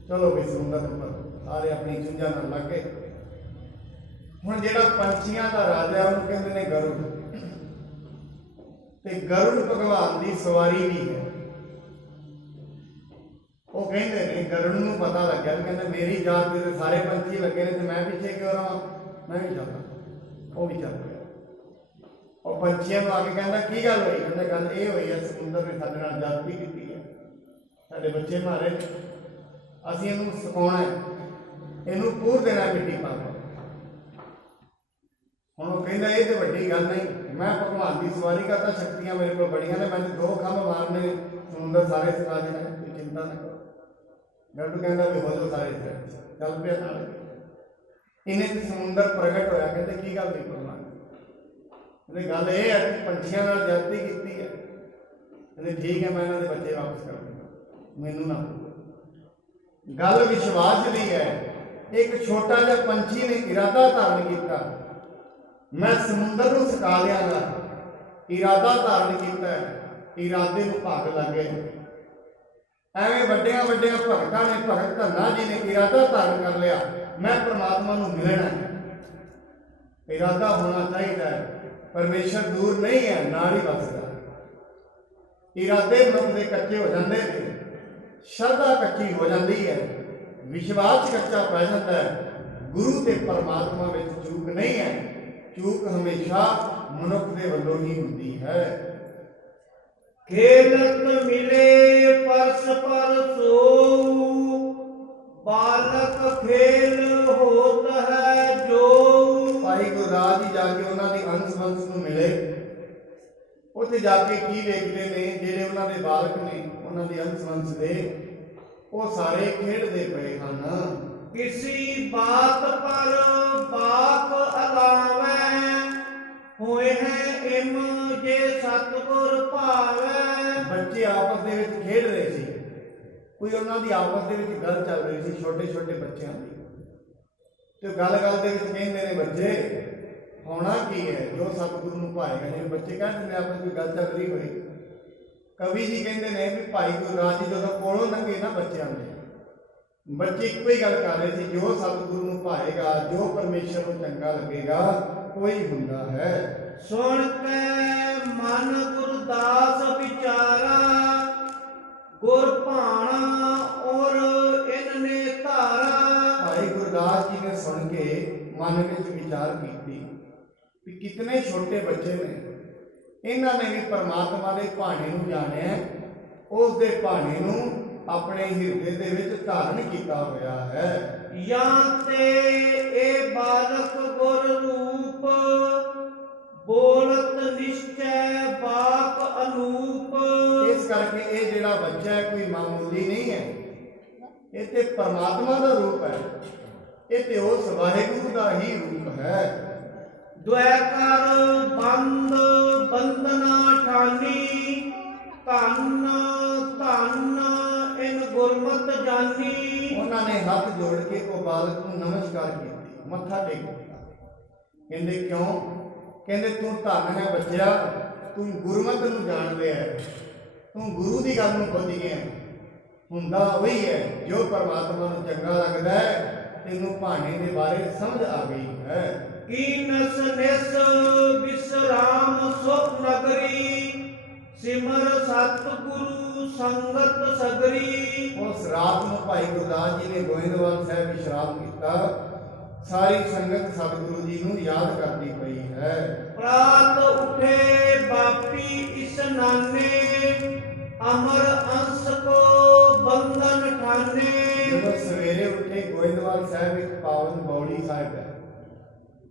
चलो भी समुंदर पर सारे अपनी चुंझां नाल लग गए। हुण जिहड़ा पंछियां दा राजा उहनूं कहंदे ने गरुड़, ते गरुड़ भगवान दी सवारी भी है। वो कहते हैं गरुड़ नूं पता लग गया, कहते मेरी जात के सारे पंछी लगे ने, मैं पीछे क्यों रहा, मैं भी चलता। वो भी चल गया। और पंछियों को आके कहता की गल हुई? कहते गल ये हुई है, समुंदर ने साडे नाल जादती की है, साडे बच्चे मारे, असीं इहनूं सुकाउणा है, इहनूं पूर देना मिट्टी पा के। हुण वो कहंदा ये तो वड्डी गल नहीं, मैं भगवान की सवारी करता, शक्तियां मेरे को बड़ियां ने, मैंने 2 खंभ मारने, समुंदर सारे सुका देना, कोई चिंता ना करो। गरुड़ कहता भी हो जाओ सारे, चल पे नाल। इन्हें तो समुंदर प्रगट होया, कहते की गल नहीं भगवान? कहते गल ये है कि पंछियों नाल जाति की है। कहते ठीक है, मैं इन्हां दे बच्चे वापस कर दूंगा, मैनू ना गल विश्वास दी है। एक छोटा जिहा पंछी ने इरादा धारण किया, मैं समुंदर नूं सुका लियागा, इरादा धारण किया, इरादे नूं भाग लग गए। एवं वड्डियां वड्डियां भगतां ने, भगत धन्ना जी ने इरादा धारण कर लिया, मैं परमात्मा नूं मिलना है। इरादा होना चाहिए, परमेश्वर दूर नहीं है, नाल ही बसदा। इरादे मनुख दे कच्चे हो जाते हैं, श्रद्धा कच्ची हो जाती है, विश्वास कच्चा पै जाता है। गुरु ते परमात्मा में चूक नहीं है, चूक हमेशा मनुख दे वल्लों ही होती है। खेलत मिले परस पर सोऊ, बालक खेल होत है जो। भाई गुरदास जी जाके उन्होंने अंश वंश को मिले, उत्थे जाके की देखते ने, जेडे उन्होंने बालक ने उन्होंने अंश वंश दे, वो सारे खेडते पे हैं। किसी बात पर बाक अलावे, होए हैं इम जे सतगुर भावे। बच्चे आपस दे विच खेड रहे थे, कोई उन्होंने आपस दे विच गल चल रही थी, छोटे छोटे बच्चों की। ਤੇ ਗੱਲ-ਗੱਲ ਦੇ ਵਿੱਚ ਕਹਿੰਦੇ ਨੇ ਬੱਚੇ ਹੋਣਾ ਕੀ ਹੈ ਜੋ ਸਤਿਗੁਰੂ ਨੂੰ ਭਾਏਗਾ। ਜਿਵੇਂ ਬੱਚੇ ਕਹਿੰਦੇ ਨੇ ਆਪਸ ਵਿੱਚ ਗੱਲ ਚੱਲ ਰਹੀ ਹੋਈ, ਕਵੀ ਜੀ ਕਹਿੰਦੇ ਨੇ ਵੀ ਭਾਈ ਗੁਰਦਾਸ ਜੀ ਜਦੋਂ ਕੋਲੋਂ ਲੰਘੇ ਨਾ ਬੱਚਿਆਂ ਦੇ, ਬੱਚੇ ਇੱਕੋ ਹੀ ਗੱਲ ਕਰ ਰਹੇ ਸੀ, ਜੋ ਸਤਿਗੁਰੂ ਨੂੰ ਭਾਏਗਾ, ਜੋ ਪਰਮੇਸ਼ਰ ਨੂੰ ਚੰਗਾ ਲੱਗੇਗਾ, ਕੋਈ ਹੁੰਦਾ ਹੈ। ਸੁਣ ਕੇ ਮਨ ਗੁਰਦਾਸ ਵਿਚਾਰਾ, ਗੁਰ ਭਾਣਾ ਔਰ ਇਨਨੇ ਧਾਰਾ। ਭਾਈ ਗੁਰਦਾਸ ਜੀ ਨੇ ਸੁਣ ਕੇ ਮਨ ਵਿੱਚ ਵਿਚਾਰ ਕੀਤੀ ਵੀ ਕਿਤਨੇ ਛੋਟੇ ਬੱਚੇ ਨੇ, ਇਹਨਾਂ ਨੇ ਵੀ ਪਰਮਾਤਮਾ ਦੇ ਭਾਣੇ ਨੂੰ ਜਾਣਿਆ, ਉਸ ਦੇ ਭਾਣੇ ਨੂੰ ਆਪਣੇ ਹਿਰਦੇ ਦੇ ਵਿੱਚ ਧਾਰਨ ਕੀਤਾ ਹੋਇਆ ਹੈ। ਜਾਂ ਤੇ ਇਹ ਬਾਲਕ ਗੁਰ ਰੂਪ, ਬੋਲਤ ਨਿਸ਼ਚੈ ਬਾਕ ਅਨੂਪ। ਇਸ ਕਰਕੇ ਇਹ ਜਿਹੜਾ ਬੱਚਾ ਹੈ ਕੋਈ ਮਾਮੂਲੀ ਨਹੀਂ ਹੈ, ਇਹ ਤੇ ਪਰਮਾਤਮਾ ਦਾ ਰੂਪ ਹੈ, ਇਹ ਤੇ ਉਸ ਵਾਹਿਗੁਰੂ ਦਾ ਹੀ ਰੂਪ ਹੈ। ਦੁਐ ਕਰ ਬੰਦ ਬੰਦਨਾ ਠਾਨੀ, ਧੰਨ ਧੰਨ ਇਨ ਗੁਰਮਤਿ ਜਾਨੀ। ਉਹਨਾਂ ਨੇ ਹੱਥ ਜੋੜ ਕੇ ਉਹ ਬਾਲਕ ਨੂੰ ਨਮਸਕਾਰ ਕੀਤੀ, ਮੱਥਾ ਟੇਕ ਦਿੱਤਾ। ਕਹਿੰਦੇ ਕਿਉਂ? ਕਹਿੰਦੇ ਤੂੰ ਧੰਨ ਹੈ ਬੱਚਿਆ, ਤੂੰ ਗੁਰਮਤਿ ਨੂੰ ਜਾਣਦੇ ਹੈ, ਤੂੰ ਗੁਰੂ ਦੀ ਗੱਲ ਨੂੰ ਬੁੱਝ ਗਿਆ। ਹੁੰਦਾ ਉਹੀ ਹੈ ਜੋ ਪਰਮਾਤਮਾ ਨੂੰ ਚੰਗਾ ਲੱਗਦਾ ਹੈ, ਤੈਨੂੰ ਭਾਣੇ ਦੇ ਬਾਰੇ ਸਮਝ ਆ ਗਈ ਹੈ। ਕੀਨਸ ਨਿਸ ਵਿਸਰਾਮ ਸੁਖ ਨਗਰੀ, ਸਿਮਰ ਸਤਿਗੁਰੂ ਸੰਗਤ ਸਗਰੀ। ਉਸ ਰਾਤ ਨੂੰ ਭਾਈ ਗੁਰਦਾਸ ਜੀ ਨੇ ਗੋਇੰਦਵਾਲ ਸਾਹਿਬ ਵਿਸ਼ਰਾਮ ਕੀਤਾ, ਸਾਰੀ ਸੰਗਤ ਸਤਿਗੁਰੂ ਜੀ ਨੂੰ ਯਾਦ ਕਰਦੀ ਪਈ ਹੈ। ਪ੍ਰਾਤ ਉਠੇ ਬਾਪੀ ਇਸਨਾਨੇ, ਅਮਰ ਅੰਸ ਕੋ ਬੰਧਨ ਠਾਨੇ। ਜਦੋਂ ਸਵੇਰੇ ਉੱਠੇ, ਗੋਇੰਦਵਾਲ ਸਾਹਿਬ ਇੱਕ ਪਾਵਨ ਬੌਲੀ ਸਾਹਿਬ ਹੈ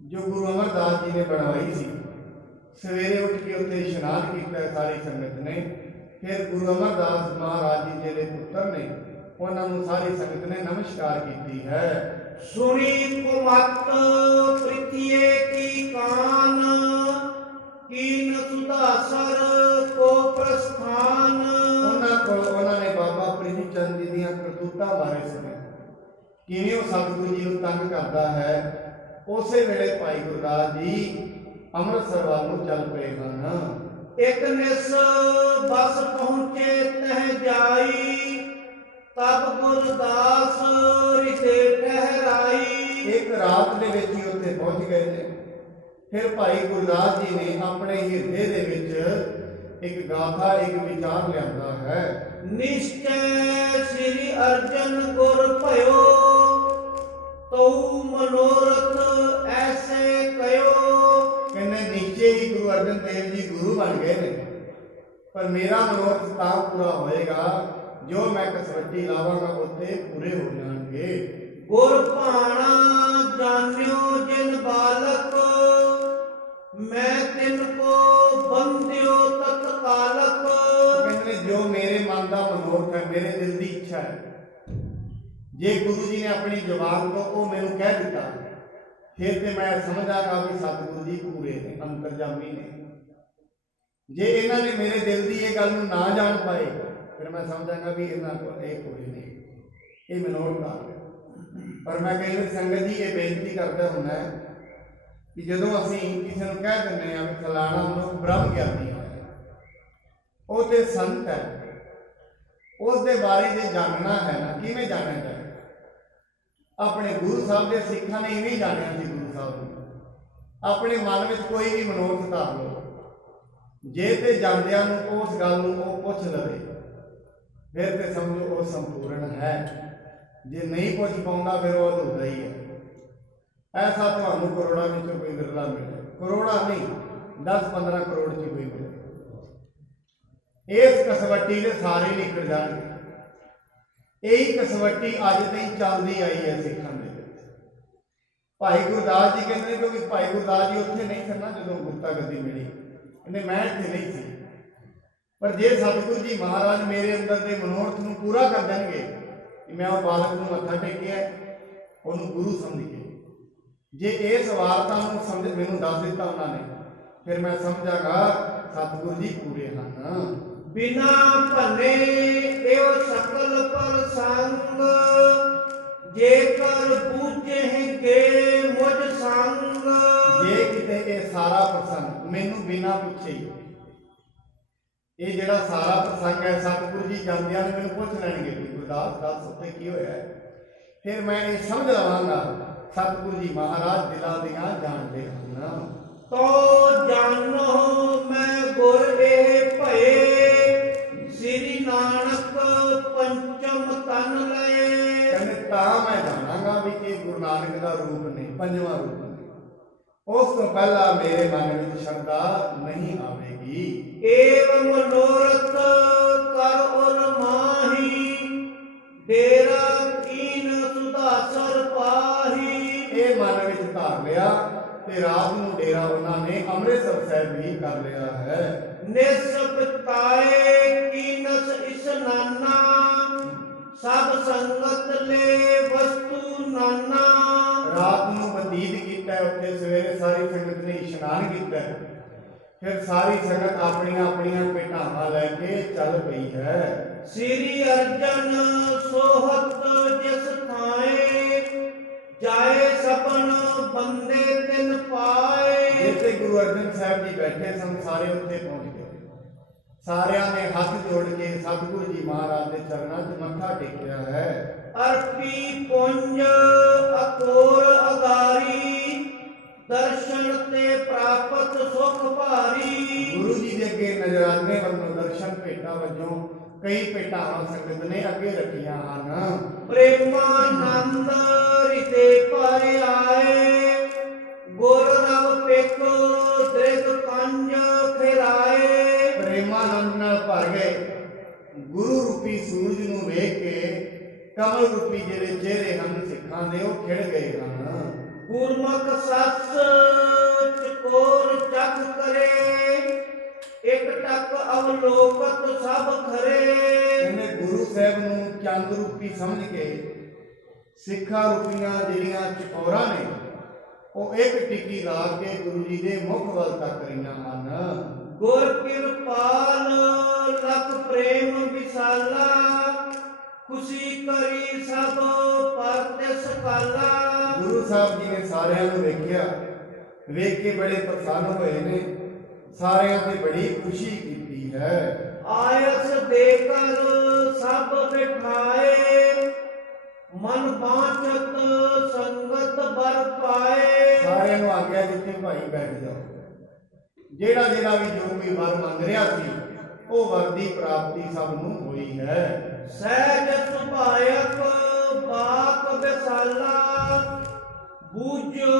ਜੋ ਗੁਰੂ ਅਮਰਦਾਸ ਜੀ ਨੇ ਬਣਵਾਈ ਸੀ। ਸਵੇਰੇ ਉੱਠ ਕੇ ਉੱਥੇ ਇਸ਼ਨਾਨ ਕੀਤਾ ਸਾਰੀ ਸੰਗਤ ਨੇ। ਫਿਰ ਗੁਰੂ ਅਮਰਦਾਸ ਮਹਾਰਾਜ ਜੀ ਜਿਹੜੇ ਪੁੱਤਰ ਨੇ, ਉਹਨਾਂ ਨੂੰ ਸਾਰੀ ਸੰਗਤ ਨੇ ਨਮਸਕਾਰ ਕੀਤੀ ਹੈ। ਸੁਣੀ ਕੁਮਤ ਪ੍ਰਿਥਿਏ ਕੀ ਕਾਨ, ਕੀਨ ਸੁਦਾਸਰ ਕੋ ਪ੍ਰਸਥਾਨ। ਉਹਨਾਂ ਨੇ ਬਾਬਾ ਪ੍ਰਿਥੀ ਚੰਦ ਜੀ ਦੀਆਂ ਕਰਤੂਤਾਂ ਬਾਰੇ ਸੁਣਿਆ, ਕਿਵੇਂ ਉਹ ਸਤਿਗੁਰੂ ਜੀ ਨੂੰ ਤੰਗ ਕਰਦਾ ਹੈ। ਉਸੇ ਵੇਲੇ ਭਾਈ ਗੁਰਦਾਸ ਜੀ ਅੰਮ੍ਰਿਤਸਰ ਵੱਲ ਨੂੰ ਚੱਲ ਪਏ ਹਨ। ਇੱਕ ਨਿਸ ਬਸ ਪਹੁੰਚੇ ਤਹਿ ਜਾਈ, ਤਬ ਗੁਰਦਾਸ ਰਿਤੇ ਠਹਿਰਾਈ। ਇੱਕ ਰਾਤ ਦੇ ਵਿੱਚ ਹੀ ਉੱਥੇ ਪਹੁੰਚ ਗਏ ਨੇ। ਫਿਰ ਭਾਈ ਗੁਰਦਾਸ ਜੀ ਨੇ ਆਪਣੇ ਹਿਰਦੇ ਦੇ ਵਿੱਚ ਇੱਕ ਗਾਥਾ, ਇੱਕ ਵਿਚਾਰ ਲਿਆਂਦਾ ਹੈ। ਨਿਸ਼ਚੈ ਸ੍ਰੀ ਅਰਜਨ ਗੁਰ ਭਇਓ, ਤਉ ਮਨੋਰਥ ਐਸੇ ਕਯੋ। ਕਹਿੰਦੇ ਨੀਚੇ ਹੀ ਗੁਰੂ ਅਰਜਨ ਦੇਵ ਜੀ ਗੁਰੂ ਬਣ ਗਏ ਨੇ, ਪਰ ਮੇਰਾ ਮਨੋਰਥ ਤਾਂ ਪੂਰਾ ਹੋਏਗਾ ਜੋ ਮੈਂ ਕਸਵੱਟੀ ਲਾਵਾਂਗਾ ਉੱਥੇ ਪੂਰੇ ਹੋ ਜਾਣਗੇ। ਗੁਰ ਭਾਣਾ ਜਾਣਿਓ ਜਿਨ ਬਾਲਕ, ਮੈਂ ਤਿਨ ਕੋ ਬੰਦਿਓ ਤਤਕਾਲਕ। ਕਹਿੰਦੇ ਜੋ ਮੇਰੇ ਮਨ ਦਾ ਮਨੋਰਥ ਹੈ, ਮੇਰੇ ਦਿਲ ਦੀ ਇੱਛਾ ਹੈ, ਜੇ ਗੁਰੂ ਜੀ ਨੇ ਆਪਣੀ ਜ਼ੁਬਾਨ ਤੋਂ ਉਹ ਮੈਨੂੰ ਕਹਿ ਦਿੱਤਾ, ਫਿਰ ਤੇ ਮੈਂ ਸਮਝਾਂਗਾ ਕਿ ਸਤਿਗੁਰੂ ਜੀ ਪੂਰੇ ਨੇ, ਅੰਤਰਜਾਮੀ ਨੇ। ਜੇ ਇਹਨਾਂ ਨੇ ਮੇਰੇ ਦਿਲ ਦੀ ਇਹ ਗੱਲ ਨੂੰ ਨਾ ਜਾਣ ਪਾਏ, ਫਿਰ ਮੈਂ ਸਮਝਾਂਗਾ ਵੀ ਇਹਨਾਂ ਕੋਲ ਇਹ ਪੂਰੇ ਨੇ, ਇਹ ਮਨੋਰਥ ਆ ਗਿਆ। ਪਰ ਮੈਂ ਕਹਿੰਦੀ ਸੰਗਤ ਜੀ ਇਹ ਬੇਨਤੀ ਕਰਦਾ ਹੁੰਦਾ ਕਿ ਜਦੋਂ ਅਸੀਂ ਕਿਸੇ ਨੂੰ ਕਹਿ ਦਿੰਦੇ ਹਾਂ ਵੀ ਫਲਾਣਾ ਮਨੁੱਖ ਬ੍ਰਹਮ ਗਿਆਨੀ ਹੈ, ਉਹ ਤੇ ਸੰਤ ਹੈ, ਉਸ ਦੇ ਬਾਰੇ ਜੇ ਜਾਣਨਾ ਹੈ ਨਾ, ਕਿਵੇਂ ਜਾਣਨਾ ਚਾਹੀਦਾ? ਆਪਣੇ ਗੁਰੂ ਸਾਹਿਬ ਦੇ ਸਿੱਖਾਂ ਨੇ ਇਵੇਂ ਜਾਣਿਆ ਸੀ ਗੁਰੂ ਸਾਹਿਬ ਨੂੰ। ਆਪਣੇ ਮਨ ਵਿੱਚ ਕੋਈ ਵੀ ਮਨੋਰਥ ਧਾਰ ਲਓ, ਜੇ ਤੇ ਜਾਂਦਿਆਂ ਨੂੰ ਉਸ ਗੱਲ ਨੂੰ ਉਹ ਪੁੱਛ ਲਵੇ, ਫਿਰ ਤੇ ਸਮਝੋ ਉਹ ਸੰਪੂਰਨ ਹੈ। ਜੇ ਨਹੀਂ ਪੁੱਛ ਪਾਉਂਦਾ ਫਿਰ ਉਹ ਅਧੂਰਾ ਹੀ ਹੈ। ਐਸਾ ਤੁਹਾਨੂੰ ਕਰੋੜਾਂ ਵਿੱਚੋਂ ਕੋਈ ਵਿਰਲਾ ਮਿਲੇ, ਕਰੋੜਾਂ ਨਹੀਂ 10-15 ਕਰੋੜ ਚ ਕੋਈ ਮਿਲੇ। ਇਸ ਕਸਵੱਟੀ ਦੇ ਸਾਰੇ ਨਿਕਲ ਜਾਣਗੇ। ਇਹੀ ਕਸਵੱਟੀ ਅੱਜ ਤਾਈਂ ਚੱਲਦੀ ਆਈ ਹੈ ਸਿੱਖਾਂ ਦੇ ਵਿੱਚ। ਭਾਈ ਗੁਰਦਾਸ ਜੀ ਕਹਿੰਦੇ ਨੇ, ਕਿਉਂਕਿ ਭਾਈ ਗੁਰਦਾਸ ਜੀ ਉੱਥੇ ਨਹੀਂ ਸਨ ਨਾ ਜਦੋਂ ਗੁਰਤਾ ਗੱਦੀ ਮਿਲੀ, ਕਹਿੰਦੇ ਮੈਂ ਇੱਥੇ ਨਹੀਂ ਸੀ, ਪਰ ਜੇ ਸਤਿਗੁਰੂ ਜੀ ਮਹਾਰਾਜ ਮੇਰੇ ਅੰਦਰ ਦੇ ਮਨੋਰਥ ਨੂੰ ਪੂਰਾ ਕਰ ਦੇਣਗੇ ਕਿ ਮੈਂ ਉਹ ਬਾਲਕ ਨੂੰ ਮੱਥਾ ਟੇਕਿਆ, ਉਹਨੂੰ ਗੁਰੂ ਸਮਝ ਕੇ, ਜੇ ਇਸ ਵਾਰਤਾ ਨੂੰ ਸਮਝ ਮੈਨੂੰ ਦੱਸ ਦਿੱਤਾ ਉਹਨਾਂ ਨੇ, ਫਿਰ ਮੈਂ ਸਮਝਾਂਗਾ ਸਤਿਗੁਰੂ ਜੀ ਪੂਰੇ ਹਨ। ਬਿਨਾ ਭੰਨੇ ਇਹੋ ਸਕਲ ਪ੍ਰਸੰਗ, ਜੇਕਰ ਬੂਝੇਂਗੇ ਮੁਝ ਸੰਗ ਜੇ ਕਿਤੇ ਇਹ ਸਾਰਾ ਪ੍ਰਸੰਗ ਮੈਨੂੰ ਬਿਨਾਂ ਪੁੱਛੇ ਹੀ, ਇਹ ਜਿਹੜਾ ਸਾਰਾ ਪ੍ਰਸੰਗ ਹੈ ਸਤਿਗੁਰੂ ਜੀ ਜਾਂਦਿਆਂ ਨੇ ਮੈਨੂੰ ਪੁੱਛ ਲੈਣਗੇ ਕਿ ਗੁਰਦਾਸ ਦੱਸ ਉੱਥੇ ਕੀ ਹੋਇਆ ਹੈ, ਫਿਰ ਮੈਂ ਇਹ ਸਮਝ ਲਵਾਂਗਾ ਸਤਿਗੁਰੂ ਜੀ ਮਹਾਰਾਜ ਦਿਲਾਂ ਦੀਆਂ ਜਾਣਦੇ ਹਨ। ਤੋ ਜਾਨੋ ਮੈਂ ਗੁਰ ਇਹ ਭਏ ਸ੍ਰੀ ਨਾਨਕ ਪੰਚਮ ਤਨ ਲਏ। ਕਹਿੰਦੇ ਤਾਂ ਮੈਂ ਜਾਣਾਂਗਾ ਵੀ ਇਹ ਗੁਰੂ ਨਾਨਕ ਦਾ ਰੂਪ ਨੇ, ਪੰਜਵਾਂ ਰੂਪ ਨੇ। ਉਸ ਤੋਂ ਪਹਿਲਾਂ ਮੇਰੇ ਮਨ ਵਿੱਚ ਸ਼ਰਧਾ ਨਹੀਂ ਆਵੇਗੀ। ਏਵ ਮਨੋਰਥ ਕਰ ਉਰ ਮਾਹੀ ਡੇਰਾ ਕੀਨ ਸੁਧਾਸਰ ਪਾਹੀ। ਇਹ ਮਨ ਵਿੱਚ ਧਾਰ ਲਿਆ ਤੇ ਰਾਤ ਨੂੰ ਡੇਰਾ ਉਹਨਾਂ ਨੇ ਅੰਮ੍ਰਿਤਸਰ ਸਾਹਿਬ ਵੀ ਕਰ ਲਿਆ ਹੈ। ਨਿਸਪਤਾਏ ਕੀਨਸ ਇਸਨਾਨਾ ਸਭ ਸੰਗਤ ਲੈ ਵਸਤੂ ਨਾਨਾ। ਰਾਤ ਨੂੰ ਬਤੀਤ ਕੀਤਾ ਉੱਥੇ, ਸਵੇਰੇ ਸਾਰੀ ਸੰਗਤ ਨੇ ਇਸ਼ਨਾਨ ਕੀਤਾ, ਫਿਰ ਸਾਰੀ ਸੰਗਤ ਆਪਣੀਆਂ ਆਪਣੀਆਂ ਭੇਟਾਵਾਂ ਲੈ ਕੇ ਚੱਲ ਪਈ ਹੈ। ਸ੍ਰੀ ਅਰਜਨ ਸੋਹਤ ਜਿਸ ਥਾਏ ਜਾਏ ਸਪਨ ਬੰਦੇ ਤਿਨ ਪਾਏ। ਜਿੱਥੇ ਗੁਰੂ ਅਰਜਨ ਸਾਹਿਬ ਜੀ ਬੈਠੇ ਸਨ ਸਾਰੇ ਉੱਥੇ ਪਹੁੰਚ ਗਏ। ਸਾਰਿਆਂ ਨੇ ਹੱਥ ਜੋੜ ਕੇ ਸਤਿਗੁਰੂ ਜੀ ਮਹਾਰਾਜ ਦੇ ਚਰਨਾਂ 'ਚ ਮੱਥਾ ਟੇਕਿਆ ਹੈ। ਅਰਪੀ ਪੁੰਜ ਅਕੋਰ ਅਗਾਰੀ ਦਰਸ਼ਨ ਤੇ ਪ੍ਰਾਪਤ ਸੁਖ ਭਾਰੀ। ਗੁਰੂ ਜੀ ਦੇ ਅੱਗੇ ਨਜ਼ਰਾਨੇ ਵੱਲੋਂ ਦਰਸ਼ਨ ਭੇਟਾ ਵਜੋਂ ਕਈ ਭੇਟਾਵਾਂ ਸੰਗਤ ਨੇ ਅੱਗੇ ਰੱਖੀਆਂ ਹਨ। ਪ੍ਰੇਮਾਨੰਦ ਰਿਤੇ ਪਰ ਆਏ ਗੁਰ ਰਵ ਪਿਕ ਦ੍ਰਿਗ ਕੰਜ ਫਿਰਾਏ। ਪ੍ਰੇਮਾਨੰਦ ਨਾਲ ਭਰ ਗਏ, ਗੁਰੂ ਰੂਪੀ ਸੂਰਜ ਨੂੰ ਵੇਖ ਕੇ ਕਮਲ ਰੂਪੀ ਜਿਹੜੇ ਚਿਹਰੇ ਹਨ ਸਿੱਖਾਂ ਦੇ ਉਹ ਖਿੜ ਗਏ ਹਨ। ਗੁਰਮੁਖ ਸੱਸ ਚਕੋਰ ਚੱਕ ਕਰੇ ਇਕ ਟਕ ਅਵਲੋਕਤ ਸਭ ਖਰੇ। ਕਹਿੰਦੇ ਗੁਰੂ ਸਾਹਿਬ ਨੂੰ ਚੰਦ ਰੂਪੀ ਸਮਝ ਕੇ ਸਿੱਖਾਂ ਰੂਪੀਆਂ ਜਿਹੜੀਆਂ ਚਕੋਰਾਂ ਨੇ ਉਹ ਇੱਕ ਟਿੱਕੀ ਲਾ ਕੇ ਗੁਰੂ ਜੀ ਦੇ ਮੁਖ ਵੱਲ ਤੱਕ ਰਹੀਆਂ ਹਨ। ਗੁਰ ਕਿਰਪਾਲ ਲਖ ਪ੍ਰੇਮ ਵਿਸਾਲਾ ਖੁਸ਼ੀ ਕਰੀ ਸਭ ਪਰ ਤਿਸ ਕਾਲਾ। ਗੁਰੂ ਸਾਹਿਬ ਜੀ ਨੇ ਸਾਰਿਆਂ ਨੂੰ ਵੇਖਿਆ, ਵੇਖ ਕੇ ਬੜੇ ਪ੍ਰਸੰਨ ਹੋਏ ਨੇ, ਸਾਰਿਆਂ ਤੇ ਬੜੀ ਖੁਸ਼ੀ ਕੀਤੀ ਹੈ। ਆਇਸ ਦੇ ਕਰ ਸਭ ਬਿਠਾਏ ਮਨ ਬਾਝਤ ਸੰਗਤ ਬਰ ਪਾਏ। ਸਾਰਿਆਂ ਨੂੰ ਆਗਿਆ ਦਿੱਤੀ ਭਾਈ ਬੈਠ ਜਾਓ। ਜਿਹੜਾ ਜਿਹੜਾ ਵੀ ਜੋ ਕੋਈ ਵਰ ਮੰਗ ਰਿਹਾ ਸੀ ਉਹ ਵਰ ਦੀ ਪ੍ਰਾਪਤੀ ਸਭ ਨੂੰ ਹੋਈ ਹੈ। ਸਹਿਜ ਸੁਭਾਇਕ ਬਾਕ ਵਿਸਾਲਾ ਬੂਝੋ